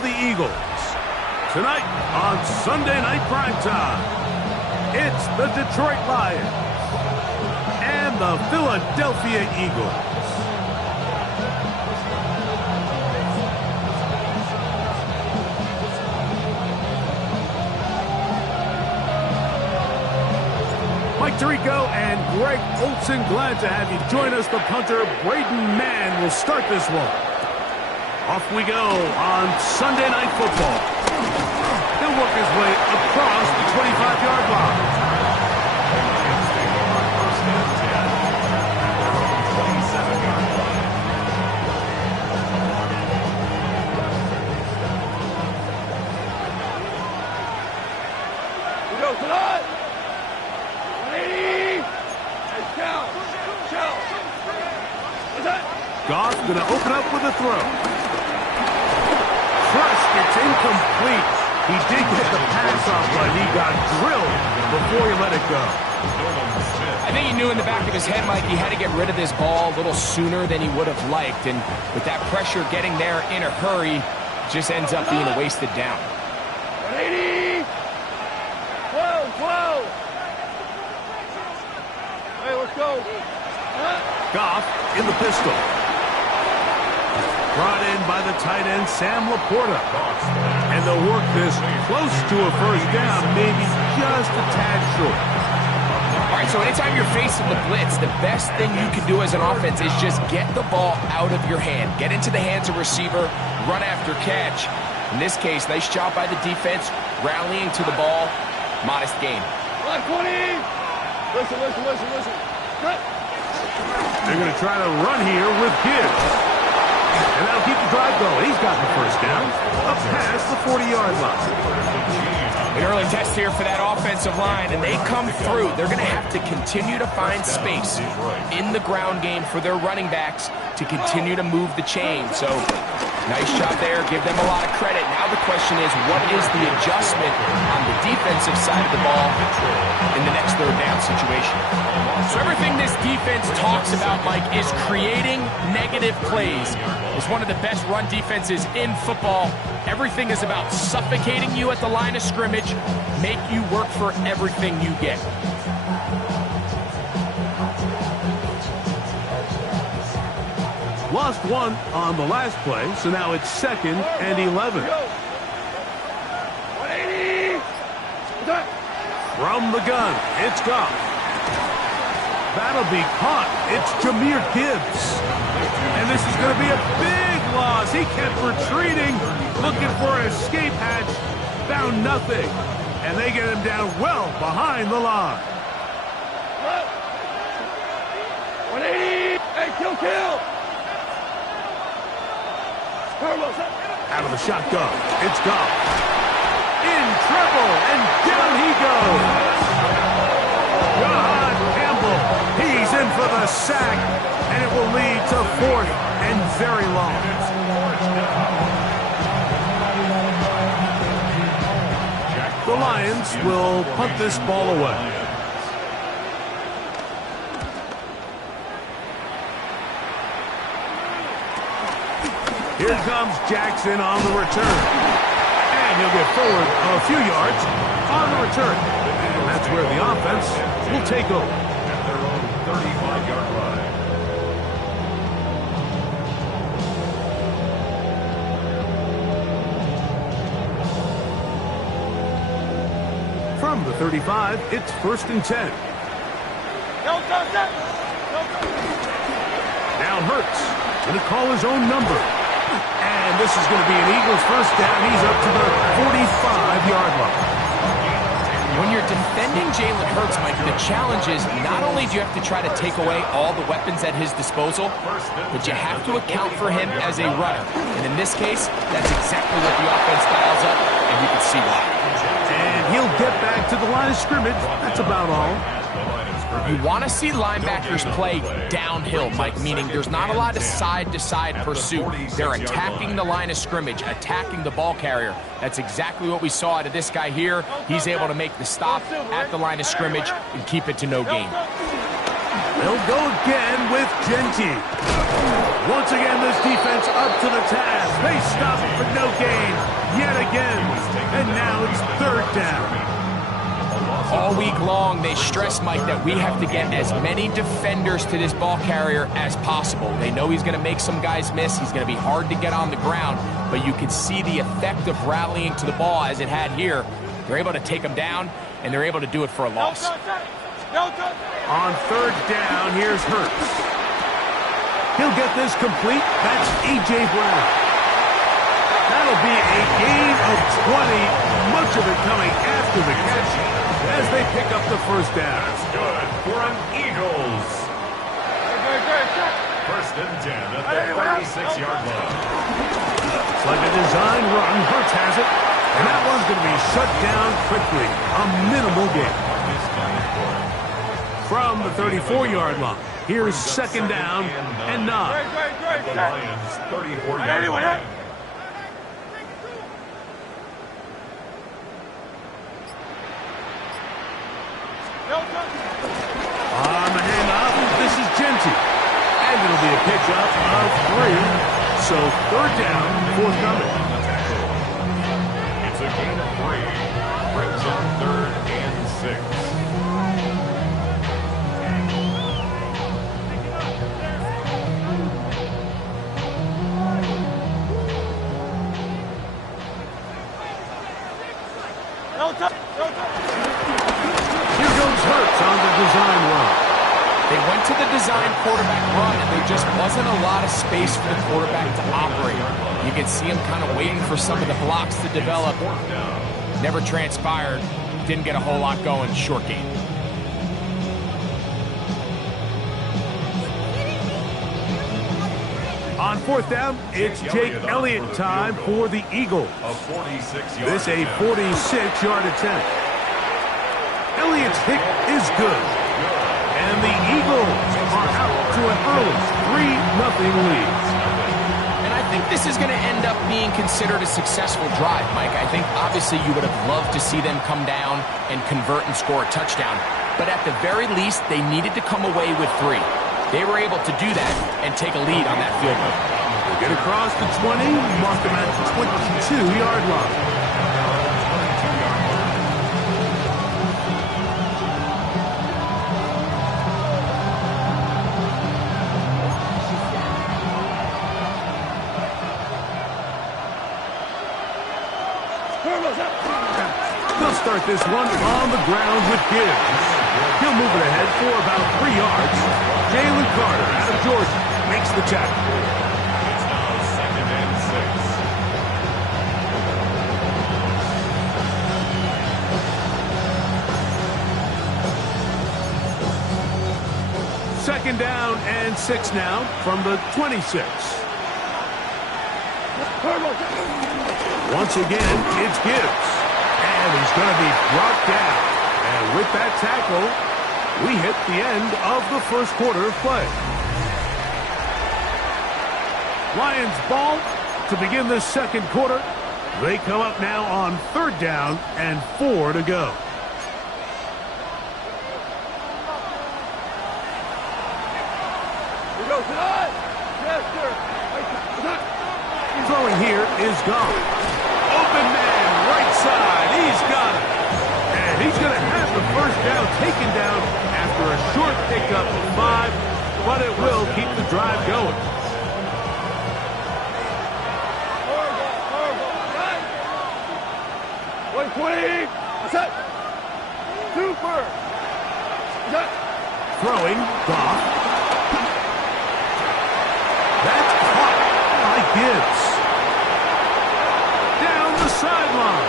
of the Eagles. Tonight on Sunday Night Primetime, it's the Detroit Lions and the Philadelphia Eagles. Mike Tirico and Greg Olson, glad to have you join us. The punter, Braden Mann, will start this one. Off we go on Sunday Night Football. He'll work his way across the 25-yard line. Goff going to open up with a throw. Crushed, it's incomplete. He did get the pass off, but he got drilled before he let it go. I think he knew in the back of his head, Mike, he had to get rid of this ball a little sooner than he would have liked. And with that pressure getting there in a hurry, just ends up being a wasted down. 180! Whoa! Hey, let's go. Goff in the pistol. Brought in by the tight end, Sam Laporta. And they'll work this close to a first down, maybe just a tad short. All right, so anytime you're facing the blitz, the best thing you can do as an offense is just get the ball out of your hand. Get into the hands of receiver, run after catch. In this case, nice job by the defense, rallying to the ball. Modest gain. 20! Listen. Cut. They're going to try to run here with Gibbs. And that'll keep the drive going. He's got the first down up past the 40-yard line. An early test here for that offensive line, and they come through. They're going to have to continue to find space in the ground game for their running backs to continue to move the chain. So, nice job there. Give them a lot of credit. Now the question is, what is the adjustment on the defensive side of the ball in the next third down situation? So everything this defense talks about, Mike, is creating negative plays. It's one of the best run defenses in football. Everything is about suffocating you at the line of scrimmage, make you work for everything you get. Lost one on the last play, so now it's 2nd and 11. 180! From the gun, it's Goff. That'll be caught. It's Jahmyr Gibbs. And this is going to be a big loss. He kept retreating, looking for an escape hatch, found nothing. And they get him down well behind the line. 180! Hey, kill! Out of the shotgun, it's Goff. In trouble, and down he goes. God Campbell, he's in for the sack, and it will lead to 4th and very long. The Lions will punt this ball away. Here comes Jackson on the return. And he'll get forward a few yards on the return. And that's where the offense will take over. At their own 35-yard line. From the 35, it's 1st and 10. Now Hurts going to call his own number. And this is going to be an Eagles first down. He's up to the 45-yard line. When you're defending Jalen Hurts, Mike, the challenge is not only do you have to try to take away all the weapons at his disposal, but you have to account for him as a runner. And in this case, that's exactly what the offense dials up, and you can see why. And he'll get back to the line of scrimmage. That's about all. You want to see linebackers play downhill, Mike, meaning there's not a lot of side-to-side pursuit. They're attacking the line of scrimmage, attacking the ball carrier. That's exactly what we saw out of this guy here. He's able to make the stop at the line of scrimmage and keep it to no gain. They'll go again with Genty. Once again, this defense up to the task. They stop it for no gain. down. All week long, they stress, Mike, that we have to get as many defenders to this ball carrier as possible. They know he's going to make some guys miss. He's going to be hard to get on the ground, but you can see the effect of rallying to the ball as it had here. They're able to take him down, and they're able to do it for a loss. On third down, here's Hurts. He'll get this complete. That's A.J. Brown. That'll be a gain of 20, much of it coming after the catch as they pick up the first down. That's good for an Eagles. First and 10 at the 36-yard line. It's like a design run. Hurts has it, and that one's going to be shut down quickly. A minimal gain. From the 34-yard line, here's second down and 9. At the Lions' 34-yard line. On the handoff, this is Genty. And it'll be a pickup of 3. So third down, forthcoming. It's a gain of 3. Brings up third and 6. Here goes Hurts on the design run. They went to the design quarterback run, and there just wasn't a lot of space for the quarterback to operate. You can see him kind of waiting for some of the blocks to develop. Never transpired. Didn't get a whole lot going. Short game. On fourth down, it's Jake Elliott time for the Eagles. This a 46-yard attempt. Elliott's hit is good. And the Eagles are out to an early 3-0 lead. And I think this is going to end up being considered a successful drive, Mike. I think obviously you would have loved to see them come down and convert and score a touchdown. But at the very least, they needed to come away with 3. They were able to do that and take a lead on that field goal. They get across the 20, mark them at the 22-yard line. They'll start this one on the ground with Gibbs. He'll move it ahead for about 3 yards. Jalen Carter out of Georgia makes the tackle. It's now second and 6. Second down and 6 now from the 26. Once again, it's Gibbs. And he's going to be brought down. And with that tackle, we hit the end of the first quarter of play. Lions ball to begin this second quarter. They come up now on third down and 4 to go. Throwing here is gone. Open man, right side. He's got it. And he's going to have the first down taken down after a short pickup of 5, but it will keep the drive going. Throwing, Goff. That's caught by Gibbs. Down the sideline.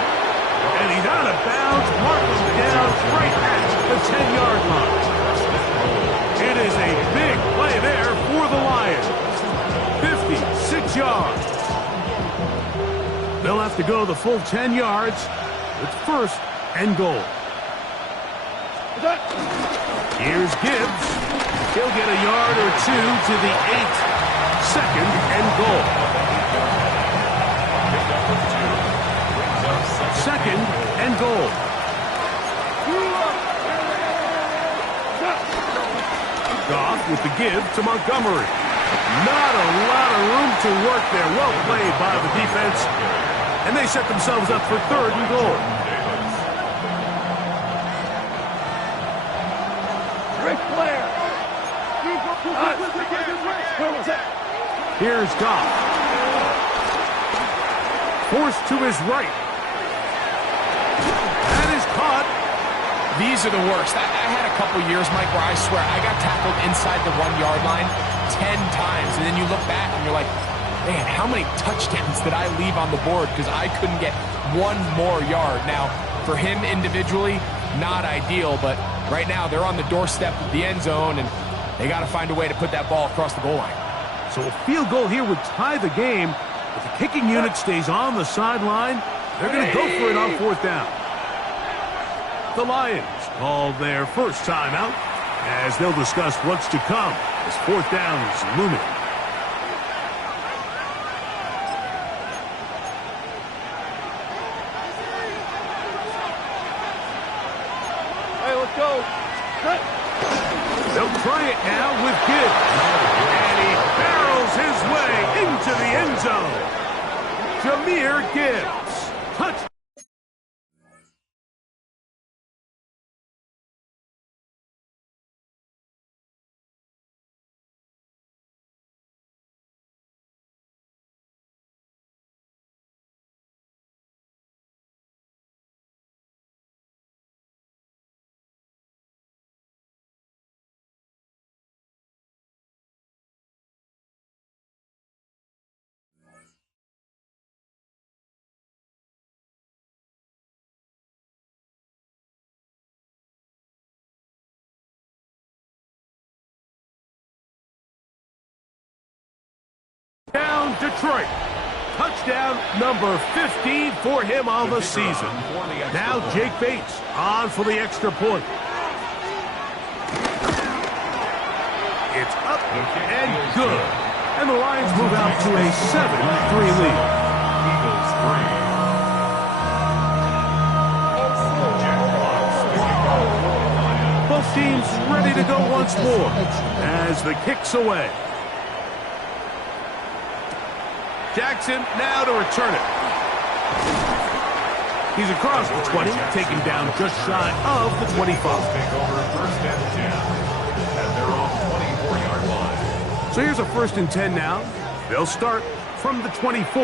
And he's out of bounds, marking down right at the 10-yard line. It is a big play there for the Lions. 56 yards. They'll have to go the full 10 yards. It's first and goal. Here's Gibbs. He'll get a yard or 2 to the 8. Second and goal. Second and goal. Goff with the give to Montgomery. Not a lot of room to work there. Well played by the defense. And they set themselves up for third and goal. Here's Goff. Forced to his right. That is caught. These are the worst. I had a couple years, Mike, where I swear I got tackled inside the 1-yard line 10 times. And then you look back and you're like, man, how many touchdowns did I leave on the board because I couldn't get one more yard? Now, for him individually, not ideal, but right now they're on the doorstep of the end zone, and they got to find a way to put that ball across the goal line. So a field goal here would tie the game. If the kicking unit stays on the sideline, they're going to go for it on 4th down. The Lions called their first timeout as they'll discuss what's to come as 4th down is looming. Hey, let's go. They'll try it now with Gibbs. And he barrels his way into the end zone. Jahmyr Gibbs. Touchdown. Down Detroit. Touchdown number 15 for him on the season. Now Jake Bates on for the extra point. It's up and good. And the Lions move out to a 7-3 lead. Eagles 3. Both teams ready to go once more as the kick's away. Jackson now to return it. He's across the 20, taken down just shy of the 25. Take over 1st and 10 at their own 24-yard line. So here's a 1st and 10 now. They'll start from the 24.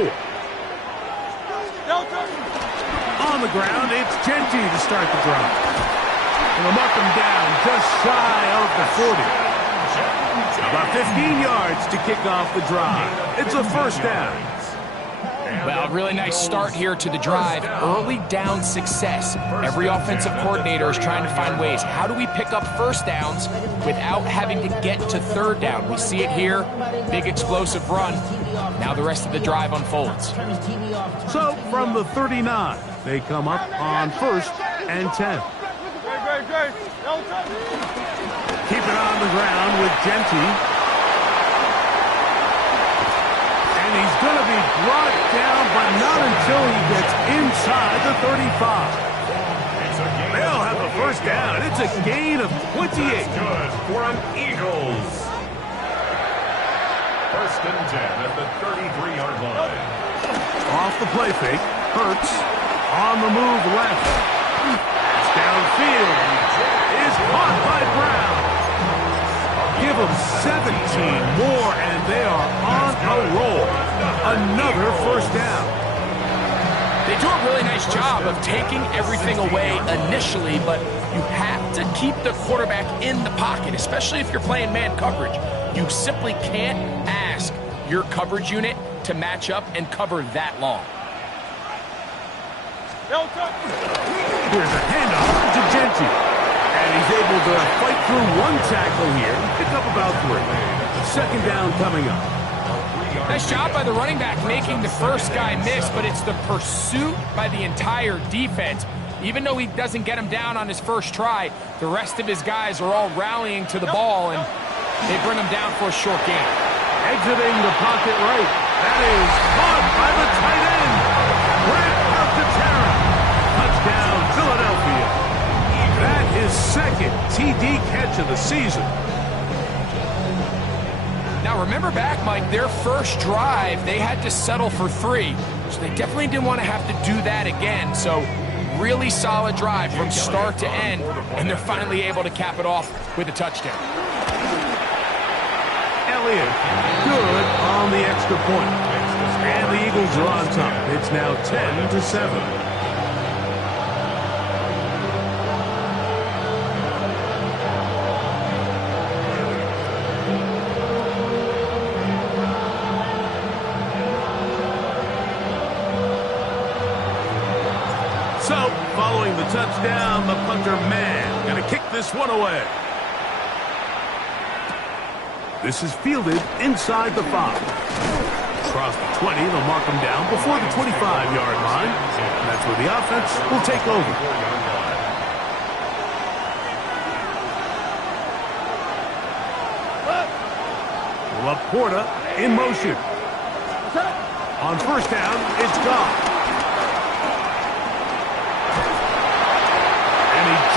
On the ground, it's Genty to start the drive. And they'll mark him down just shy of the 40. About 15 yards to kick off the drive. It's a 1st down. Well, really nice start here to the drive. Early down success. Every offensive coordinator is trying to find ways. How do we pick up 1st downs without having to get to 3rd down? We see it here. Big explosive run. Now the rest of the drive unfolds. So from the 39, they come up on 1st and 10. Keep it on the ground with Genty. And he's going to be brought down, but not until he gets inside the 35. They'll have a 1st down. It's a gain of 28. Good for an Eagles. 1st and 10 at the 33-yard line. Off the play fake. Hurts on the move left. It's downfield. Is caught by Brown. Give them 17 more, and they are on a roll. Another 1st down. They do a really nice job of taking everything away initially, but you have to keep the quarterback in the pocket, especially if you're playing man coverage. You simply can't ask your coverage unit to match up and cover that long. Here's a handoff to Genty. And he's able to fight through one tackle here and pick up about 3. 2nd down coming up. Nice job by the running back making the first guy miss, but it's the pursuit by the entire defense. Even though he doesn't get him down on his first try, the rest of his guys are all rallying to the ball, and they bring him down for a short gain. Exiting the pocket right. That is caught by the tight end. Grant Arcatera. Touchdown, Philadelphia. That is 2nd TD catch of the season. Now remember back, Mike, their first drive, they had to settle for 3. So they definitely didn't want to have to do that again. So really solid drive from start to end, and they're finally able to cap it off with a touchdown. Elliott. Good on the extra point. And the Eagles are on top. It's now 10-7. So, following the touchdown, the punter man going to kick this one away. This is fielded inside the 5. Across the 20, they'll mark him down before the 25-yard line. And that's where the offense will take over. Laporta in motion. On first down, it's Goff.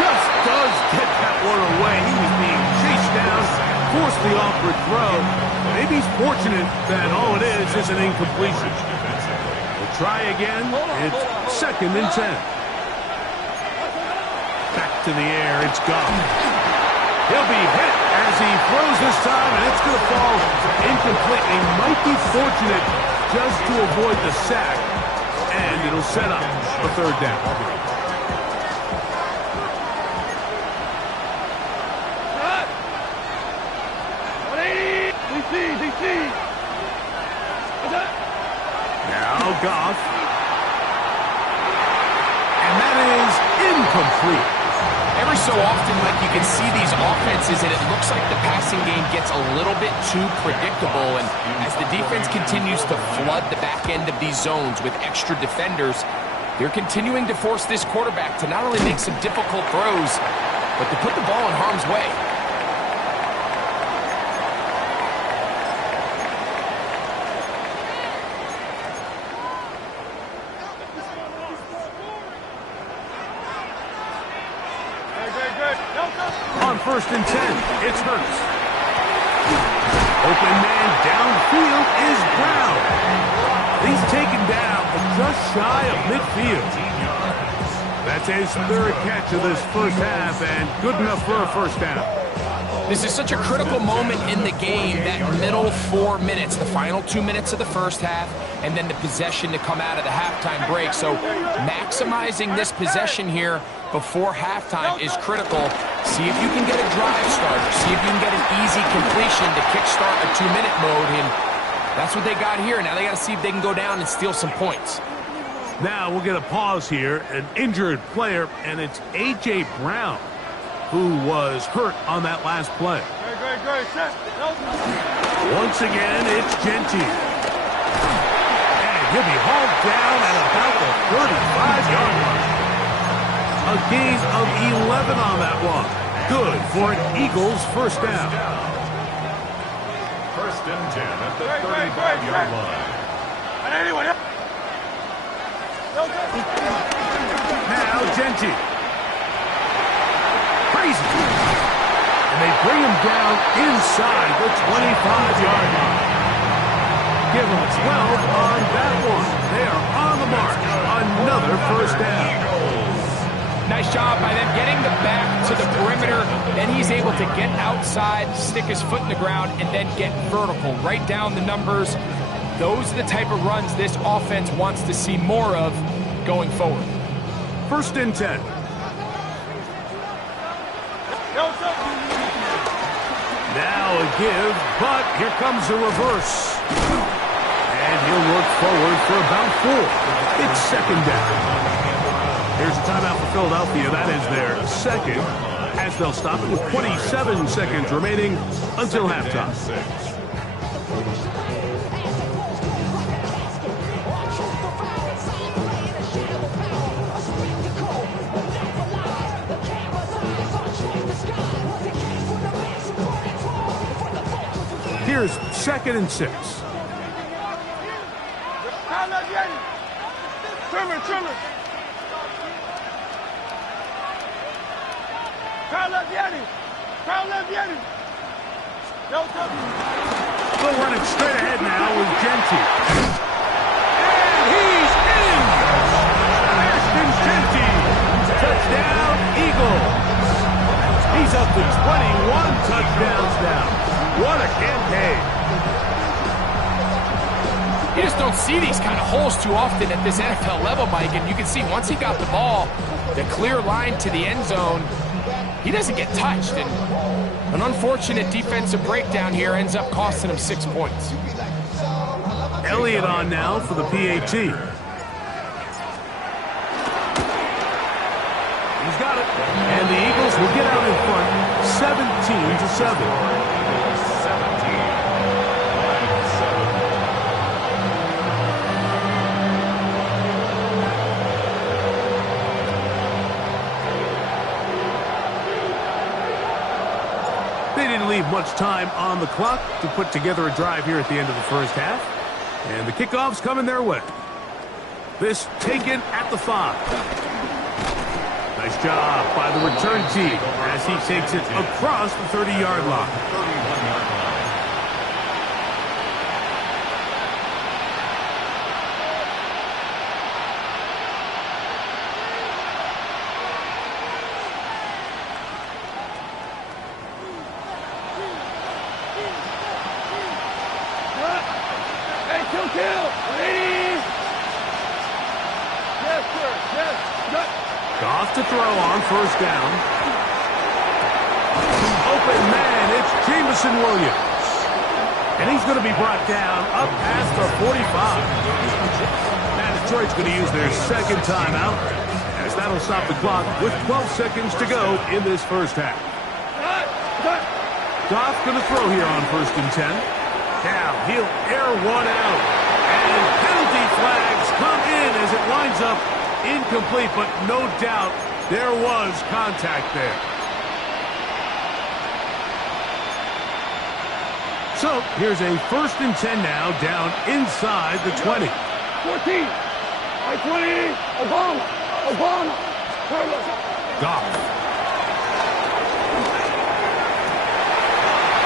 Just does get that one away. He was being chased down, forced the awkward throw. Maybe he's fortunate that all it is an incompletion. We'll try again. It's 2nd and 10. Back to the air. It's Goff. He'll be hit as he throws this time, and it's going to fall incomplete. He might be fortunate just to avoid the sack, and it'll set up a 3rd down. Now Goff. And that is incomplete. Every so often, like, you can see these offenses, and it looks like the passing game gets a little bit too predictable. And as the defense continues to flood the back end of these zones with extra defenders, they're continuing to force this quarterback to not only make some difficult throws, but to put the ball in harm's way. On 1st and 10, it's Hurts. Open man downfield is Brown. He's taken down, but just shy of midfield. That's his 3rd catch of this first half, and good enough for a 1st down. This is such a critical moment in the game, that middle 4 minutes, the final 2 minutes of the first half, and then the possession to come out of the halftime break. So maximizing this possession here before halftime is critical. See if you can get a drive starter. See if you can get an easy completion to kickstart a 2-minute mode. And that's what they got here. Now they got to see if they can go down and steal some points. Now we'll get a pause here. An injured player, and it's A.J. Brown, who was hurt on that last play. Once again, it's Gentile. And he'll be hauled down at about the 35-yard line. A gain of 11 on that one. Good for an Eagles 1st down. 1st and 10 at the 35-yard line. Now Gentile. Crazy. And they bring him down inside the 25-yard line. Give them 12 on that one. They are on the mark. Another 1st down. Nice job by them getting the back to the perimeter. Then he's able to get outside, stick his foot in the ground, and then get vertical. Write down the numbers. Those are the type of runs this offense wants to see more of going forward. 1st and 10. Now a give, but here comes the reverse. And he'll work forward for about 4. It's 2nd down. Here's a timeout for Philadelphia. That is their 2nd, as they'll stop it with 27 seconds remaining until halftime. Here's 2nd and 6. Trimmer. They'll run it straight ahead now with Gentile. And he's in! Ashton Gentile. Touchdown, Eagles. He's up to 21 touchdowns now. What a campaign. You just don't see these kind of holes too often at this NFL level, Mike, and you can see once he got the ball, the clear line to the end zone, he doesn't get touched, and an unfortunate defensive breakdown here ends up costing him 6 points. Elliott on now for the PAT. He's got it. And the Eagles will get out in front 17-7. They didn't leave much time on the clock to put together a drive here at the end of the first half. And the kickoff's coming their way. This taken at the 5. Nice job by the return team as he takes it across the 30-yard line. Goff to throw on first down. Open man, it's Jameson Williams. And he's going to be brought down up past the 45. Now Detroit's going to use their second timeout, as that'll stop the clock with 12 seconds to go in this first half. Goff going to throw here on 1st and 10. Now he'll air one out. And penalty flags come in as it winds up incomplete, but no doubt there was contact there. So here's a 1st and 10 now, down inside the 20. 14. By 20. Obama. Goff.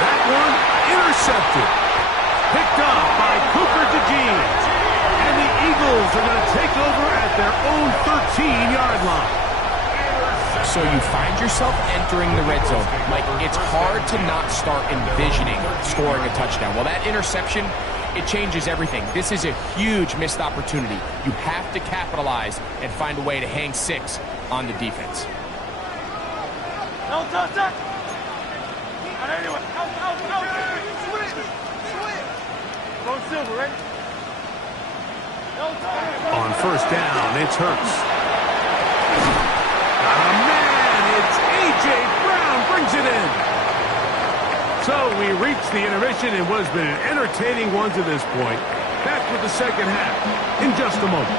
That one intercepted. Picked up by Cooper DeJean. And the Eagles are going to take over at their own 13-yard line. So you find yourself entering the red zone. Like, it's hard to not start envisioning scoring a touchdown. Well, that interception, it changes everything. This is a huge missed opportunity. You have to capitalize and find a way to hang 6 on the defense. No touch. Anyway, Go Silver, right? On first down, it's Hurts. Got a man, it's A.J. Brown brings it in. So we reach the intermission in what has been an entertaining one to this point. Back with the second half in just a moment.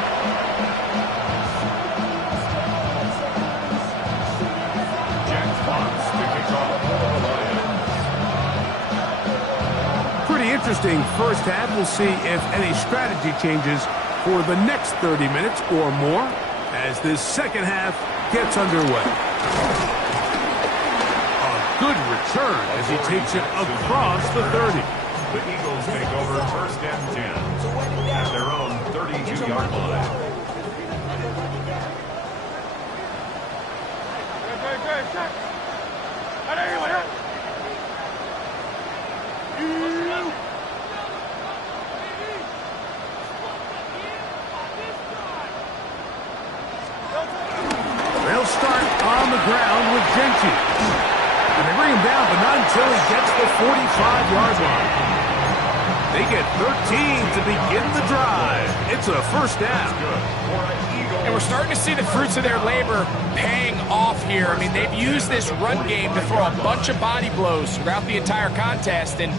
Pretty interesting first half. We'll see if any strategy changes for the next 30 minutes or more as this second half gets underway. A good return as he takes it across the 30. The Eagles take over 1st and 10 at their own 32-yard line. They'll start on the ground with Genty. And they bring him down, but not until he gets the 45-yard line. They get 13 to begin the drive. It's a first down. And we're starting to see the fruits of their labor paying off here. I mean, they've used this run game to throw a bunch of body blows throughout the entire contest. And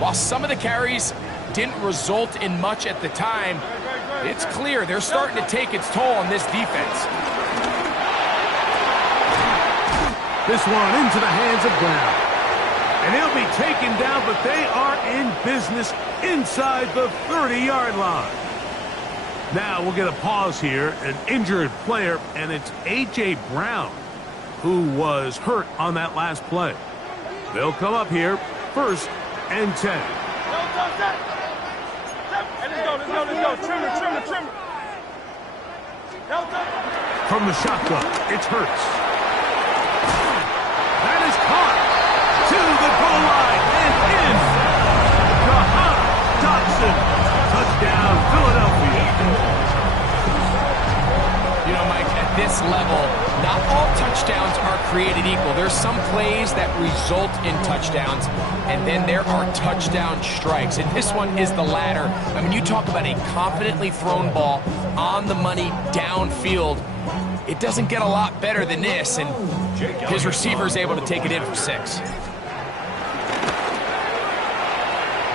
while some of the carries didn't result in much at the time, it's clear they're starting to take its toll on this defense. This one into the hands of Brown. And he'll be taken down, but they are in business inside the 30-yard line. Now we'll get a pause here, an injured player, and it's A.J. Brown who was hurt on that last play. They'll come up here, 1st and 10. Let's go. Trimmer. From the shotgun, it's Hurts. That is caught to the goal line and in. this level, not all touchdowns are created equal. There's some plays that result in touchdowns, and then there are touchdown strikes. And this one is the latter. I mean, you talk about a confidently thrown ball on the money downfield. It doesn't get a lot better than this, and his receiver is able to take it in for 6.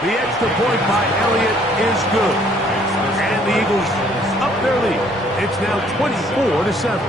The extra point by Elliott is good. And the Eagles up their lead. It's now 24-7.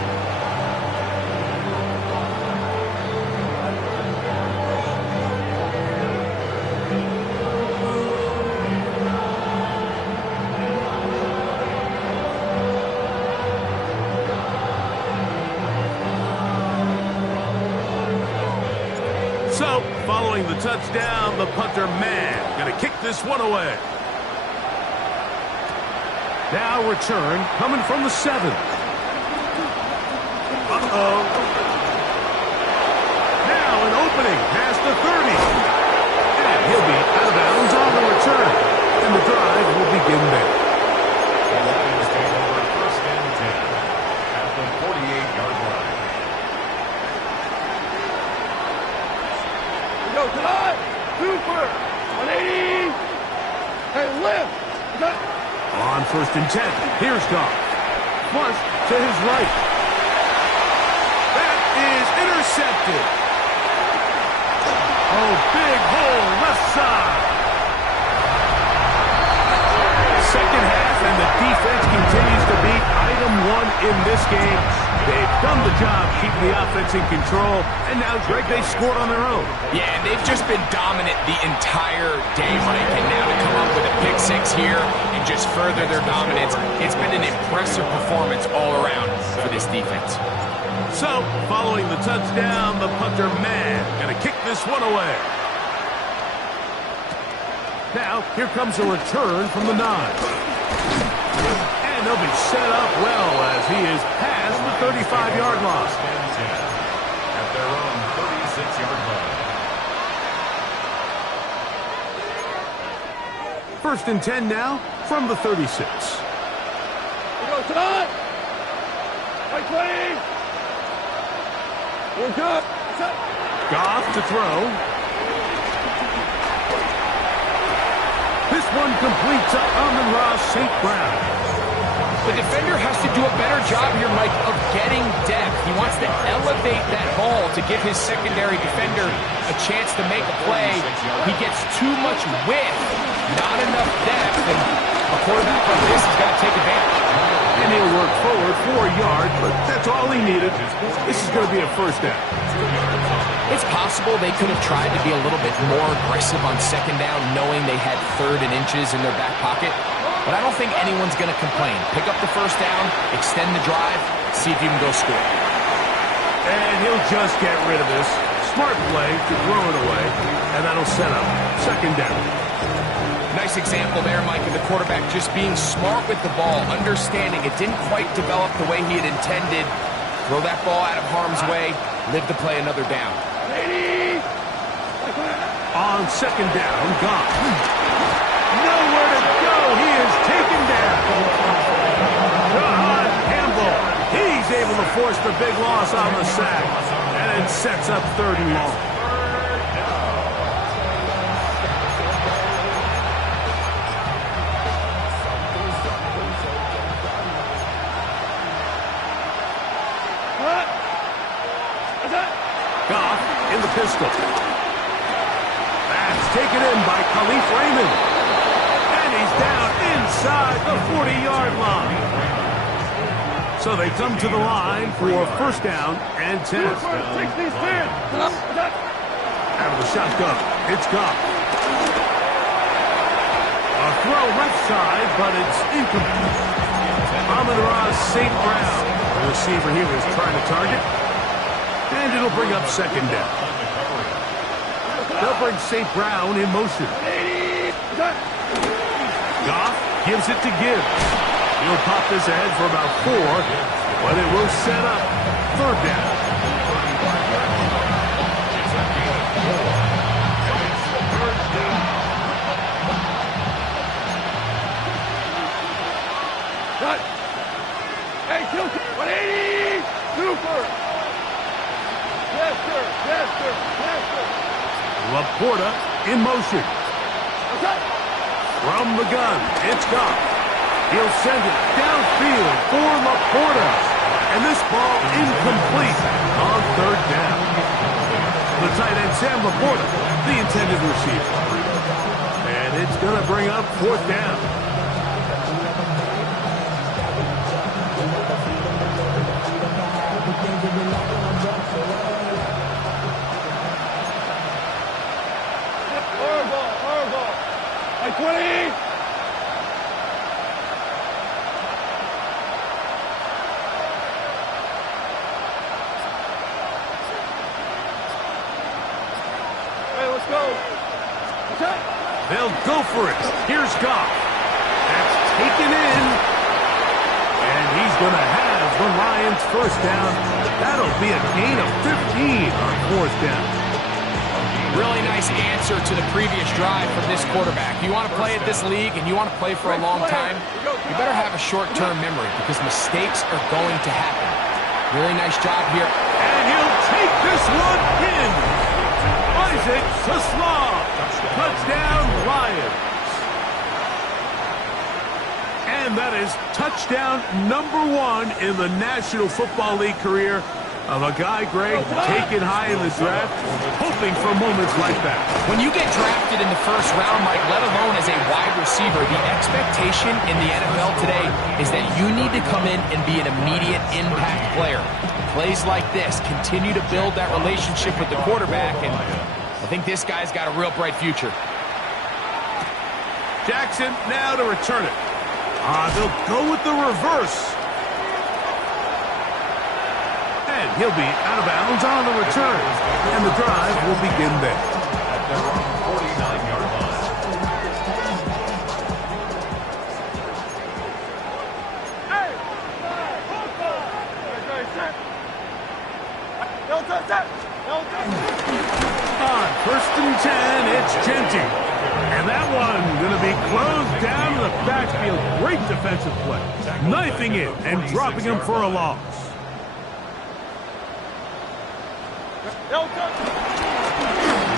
So, following the touchdown, the punter man going to kick this one away. Now return coming from the 7. Uh-oh. Now an opening past the 30. And he'll be out of bounds on the return. And the drive will begin there. The Lions take over 1st and 10 at the 48-yard line. Go tonight. Super. 180. Hey, lift. On 1st and 10, here's Goff. Flush to his right. That is intercepted. Oh, big hole left side. Second half, and the defense continues to be item 1 in this game. They've done the job keeping the offense in control, and now, Greg, they scored on their own. Yeah, and they've just been dominant the entire day, Mike, and now to come up with a pick 6 here and just further their dominance, it's been an impressive performance all around for this defense. So, following the touchdown, the punter man going to kick this one away. Now, here comes a return from the 9. And they'll be set up well as he is past the 35-yard line. At their own 36-yard line. 1st and 10 now from the 36. We go tonight. 20. We're good. Goff to throw. This one completes to Amon-Ra St. Brown. The defender has to do a better job here, Mike, of getting depth. He wants to elevate that ball to give his secondary defender a chance to make a play. He gets too much width, not enough depth, and a quarterback like this has got to take advantage. And he'll work forward 4 yards, but that's all he needed. This is going to be a 1st down. It's possible they could have tried to be a little bit more aggressive on 2nd down, knowing they had 3rd and inches in their back pocket. But I don't think anyone's going to complain. Pick up the 1st down, extend the drive, see if you can go score. And he'll just get rid of this. Smart play to throw it away, and that'll set up 2nd down. Nice example there, Mike, of the quarterback just being smart with the ball, understanding it didn't quite develop the way he had intended. Throw that ball out of harm's way, live to play another down. On 2nd down, Goff. Nowhere to go. He is taken down. John Campbell. He's able to force the big loss on the sack. And it sets up 3rd and long. Goff in the pistol. That's taken in by Khalif Raymond. And he's down inside the 40-yard line. So they come to the line for 1st down and 10. Out of the shotgun, it's Goff. A throw left side, but it's incomplete. Amon-Ra St. Brown, the receiver here, is trying to target. And it'll bring up 2nd down. They'll bring St. Brown in motion. Goff gives it to Gibbs. He'll pop this ahead for about 4, but it will set up 3rd down. Hey, 180. Super. Yes, sir. Yes, sir. Yes, sir. Laporta in motion. Okay. From the gun, it's Goff. He'll send it downfield for Laporta. And this ball incomplete on third down. The tight end, Sam Laporta, the intended receiver. And it's going to bring up fourth down. Horrible. Like 20. Hey, let's go. Okay. They'll go for it. Here's Goff. That's taken in. And he's going to have the Lions first down. That'll be a gain of 15 on fourth down. Really nice answer to the previous drive from this quarterback. You want to play at this league and you want to play for a long time, you better have a short-term memory because mistakes are going to happen. Really nice job here. And he'll take this one in. Isaac Seslaw. Touchdown, Lions. And that is touchdown number 1 in the National Football League career of a guy, Greg, taken high in the draft, hoping for moments like that. When you get drafted in the first round, Mike, let alone as a wide receiver, the expectation in the NFL today is that you need to come in and be an immediate impact player. Plays like this continue to build that relationship with the quarterback, and I think this guy's got a real bright future. Jackson now to return it. They'll go with the reverse. And he'll be out of bounds on the return. And the drive will begin there. At their own 49-yard line. Hey! On first and 10, it's Genty. And that one going to be closed down in the backfield. Great defensive play. Knifing it and dropping him for a loss.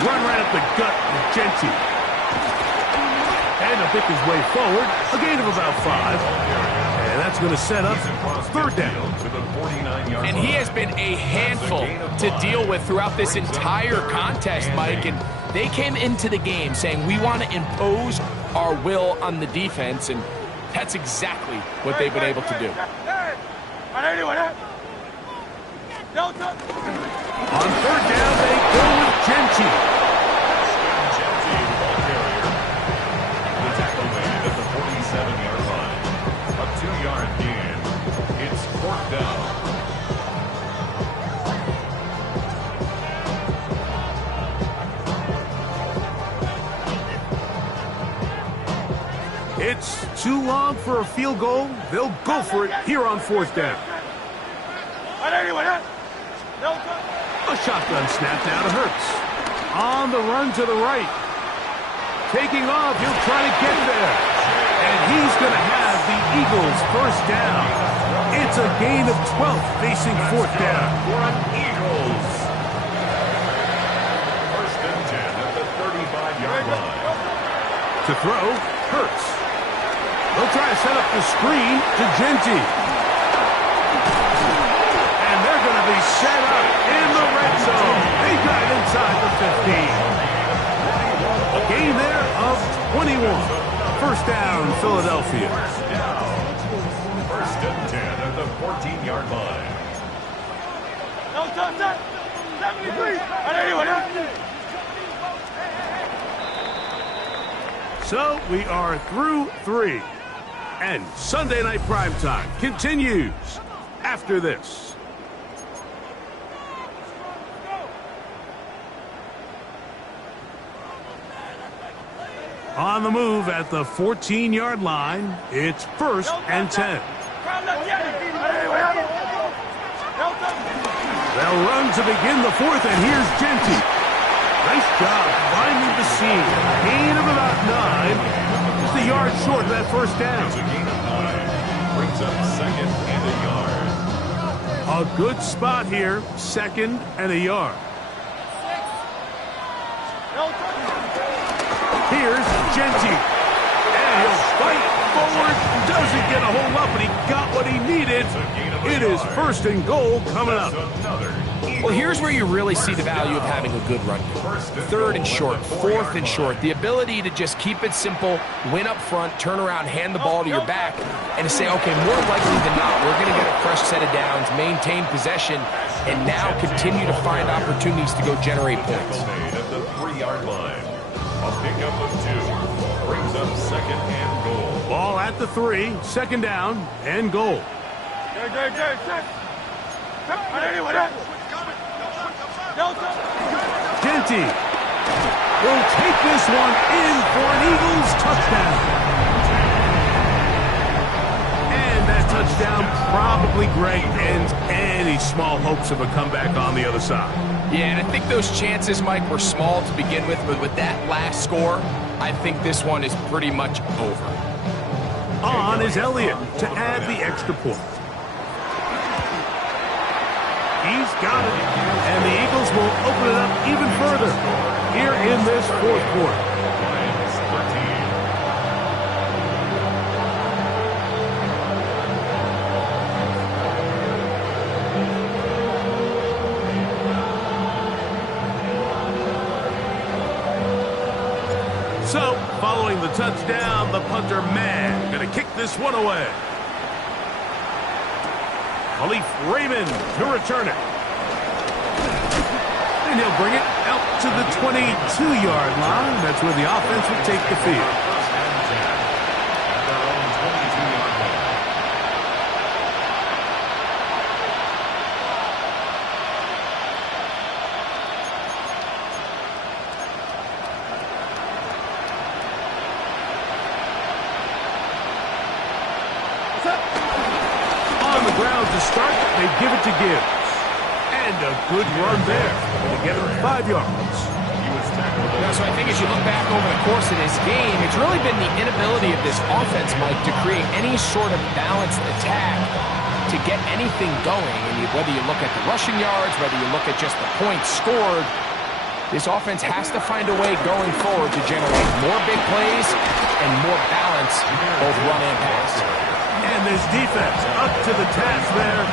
Run right up the gut with Genty. And he'll pick his way forward. A gain of about 5. And that's going to set up third down. And he has been a handful to deal with throughout this entire contest, Mike. And they came into the game saying, we want to impose our will on the defense. And that's exactly what they've been able to do. On third down, they go with Genty. Genty, the ball carrier. The tackle made at the 47-yard line. A 2-yard gain. It's fourth down. It's too long for a field goal. They'll go for it here on fourth down. A shotgun snap now to Hurts. On the run to the right. Taking off, he'll try to get there. And he's going to have the Eagles first down. It's a gain of 12 facing fourth down. Run Eagles. First and 10 at the 35-yard line. To throw, Hurts. They'll try to set up the screen to Genty. And they're going to be set up in the red zone. They got it inside the 15. A gain there of 21. First down, Philadelphia. First and 10 at the 14-yard line. So we are through 3. And Sunday Night Primetime continues after this. On the move at the 14-yard line, it's first and 10. They'll run to begin the fourth, and here's Genty. Nice job finding the seam. Gain of about 9. Just a yard short of that first down. It's a gain of 9. Brings up second and a yard. A A good spot here, 2nd and a yard. Here's Genty. And he'll fight forward. Doesn't get a whole lot, but he got what he needed. It is 1st and goal coming up. Well, here's where you really see the value of having a good run. 3rd and short, 4th and short. The ability to just keep it simple, win up front, turn around, hand the ball to your back, and to say, okay, more likely than not, we're going to get a fresh set of downs, maintain possession, and now continue to find opportunities to go generate points. At the 3-yard line. A pickup of 2 brings up 2nd and goal. Ball at the 3, 2nd down and goal. Genty will take this one in for an Eagles touchdown. And that touchdown probably, Greg, ends any small hopes of a comeback on the other side. Yeah, and I think those chances, Mike, were small to begin with, but with that last score, I think this one is pretty much over. On is Elliott to add the extra point. He's got it, and the Eagles will open it up even further here in this 4th quarter. So, following the touchdown, the punter man going to kick this one away. Khalif Raymond to return it. And he'll bring it out to the 22-yard line. That's where the offense will take the field. To start, they give it to Gibbs. And a good run there to get him 5 yards. So I think as you look back over the course of this game, it's really been the inability of this offense, Mike, to create any sort of balanced attack to get anything going. And whether you look at the rushing yards, whether you look at just the points scored, this offense has to find a way going forward to generate more big plays and more balance, both run and pass. And this defense up to the task there.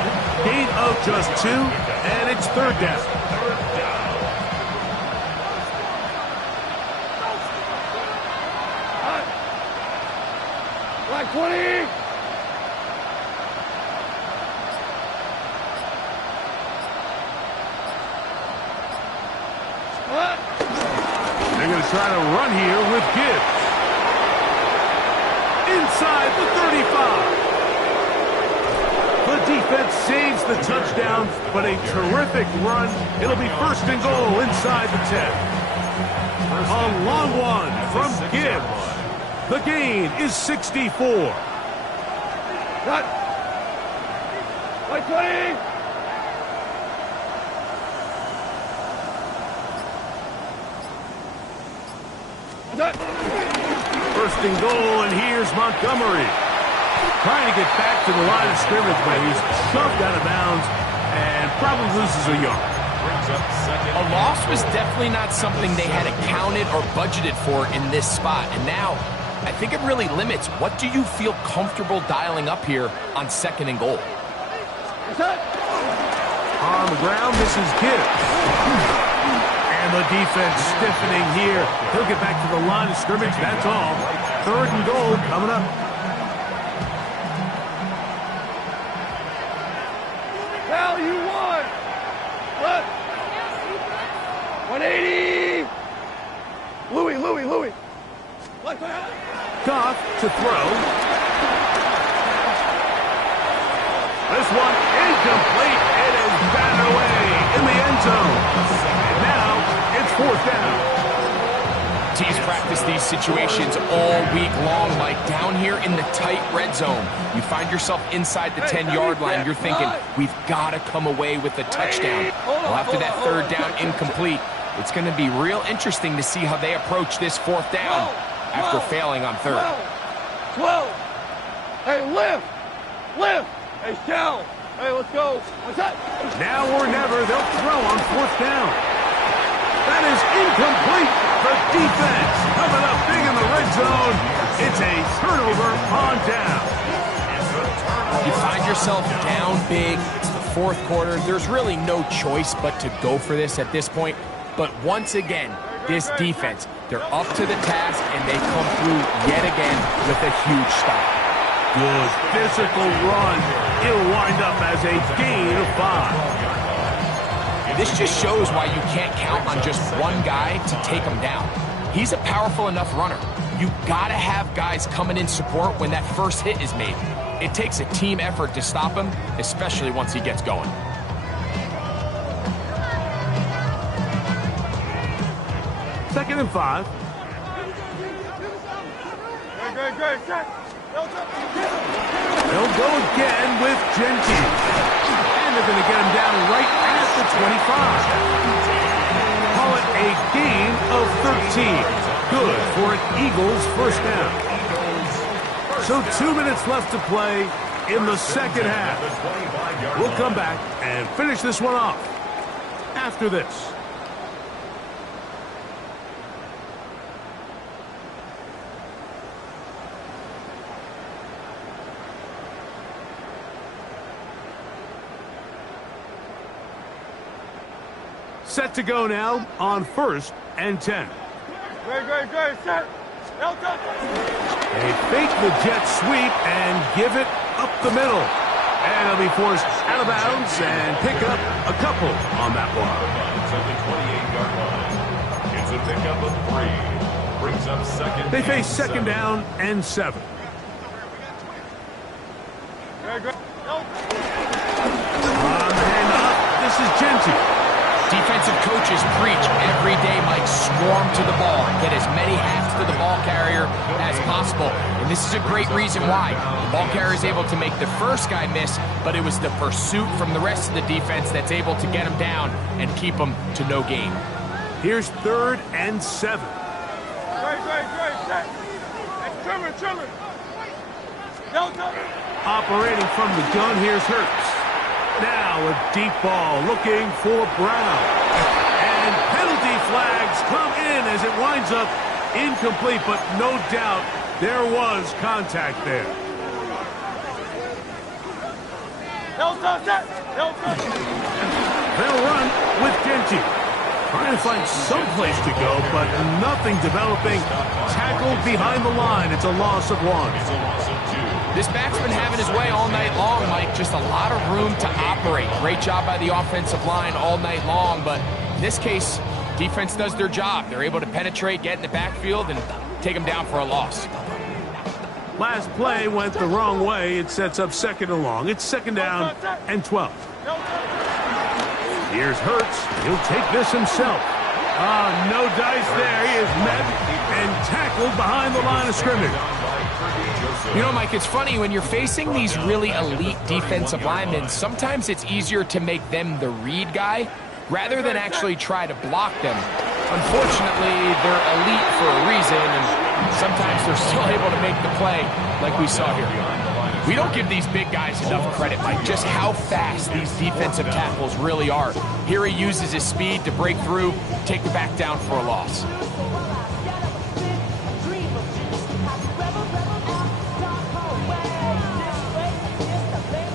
Gain of just 2, and it's 3rd down. Like 20. What? They're going to try to run here with Gibbs. Inside the 35. The defense saves the touchdown, but a terrific run. It'll be 1st and goal inside the 10. A long one from Gibbs. The gain is 64. Cut. Like 20. Cut. 1st and goal, and here's Montgomery. Trying to get back to the line of scrimmage, but he's shoved out of bounds and probably loses a yard. A loss was definitely not something they had accounted or budgeted for in this spot. And now, I think it really limits. What do you feel comfortable dialing up here on 2nd and goal? On the ground, this is Gibbs. And the defense stiffening here. He'll get back to the line of scrimmage, that's all. 3rd and goal coming up. Hell, you won. Look. 180. Louis. Goff to throw. This one incomplete. It is batted away in the end zone. And now it's 4th down. Teams practice these situations all week long, like down here in the tight red zone. You find yourself inside the 10-yard line, you're thinking, we've got to come away with a touchdown. Well, after that 3rd down incomplete, it's going to be real interesting to see how they approach this 4th down after failing on 3rd. 12. Hey, lift. Hey, Shell. Hey, let's go. What's that? Now or never, they'll throw on fourth down. That is incomplete. The defense coming up big in the red zone. It's a turnover on down. You find yourself down big. It's the fourth quarter. There's really no choice but to go for this at this point. But once again, this defense, they're up to the task, and they come through yet again with a huge stop. Good physical run. It'll wind up as a gain of 5. This just shows why you can't count on just one guy to take him down. He's a powerful enough runner. You gotta have guys coming in support when that first hit is made. It takes a team effort to stop him, especially once he gets going. Second and 5. Great. They'll go again with Jenkins. And they're going to get him down right at the 25. Call it a gain of 13. Good for an Eagles first down. So 2 minutes left to play in the second half. We'll come back and finish this one off after this. Set to go now on 1st and 10. Great. Set. Elton. They fake the jet sweep and give it up the middle. And they'll be forced out of bounds and pick up a couple on that one. It's a pickup of 3. Brings up second. They face second down and 7. Great. On the handoff, this is Genty. Defensive coaches preach every day, Mike, swarm to the ball. Get as many hats to the ball carrier as possible. And this is a great reason why. The ball carrier is able to make the first guy miss, but it was the pursuit from the rest of the defense that's able to get him down and keep him to no gain. Here's 3rd and 7. Great. Set. Trimmer. Delta. Operating from the gun, here's Hurts. Now a deep ball looking for Brown. And penalty flags come in as it winds up incomplete, but no doubt there was contact there. Delta. Set. Delta. They'll run with Genty. Trying to find some place to go, but nothing developing. Tackled behind the line. It's a loss of 1. It's a loss of 2. This back's been having his way all night long, Mike. Just a lot of room to operate. Great job by the offensive line all night long, but in this case, defense does their job. They're able to penetrate, get in the backfield, and take them down for a loss. Last play went the wrong way. It sets up second and long. It's second down and 12. Here's Hurts. He'll take this himself. No dice there. He is met and tackled behind the line of scrimmage. You know, Mike, it's funny, when you're facing these really elite defensive linemen, sometimes it's easier to make them the read guy rather than actually try to block them. Unfortunately, they're elite for a reason, and sometimes they're still able to make the play like we saw here. We don't give these big guys enough credit, Mike, just how fast these defensive tackles really are. Here he uses his speed to break through, take the back down for a loss.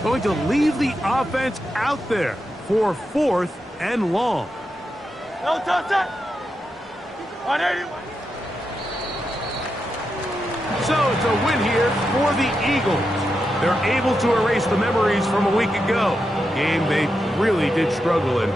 Going to leave the offense out there for 4th and long. Delta. Set. 181. So it's a win here for the Eagles. They're able to erase the memories from a week ago. Game they really did struggle in.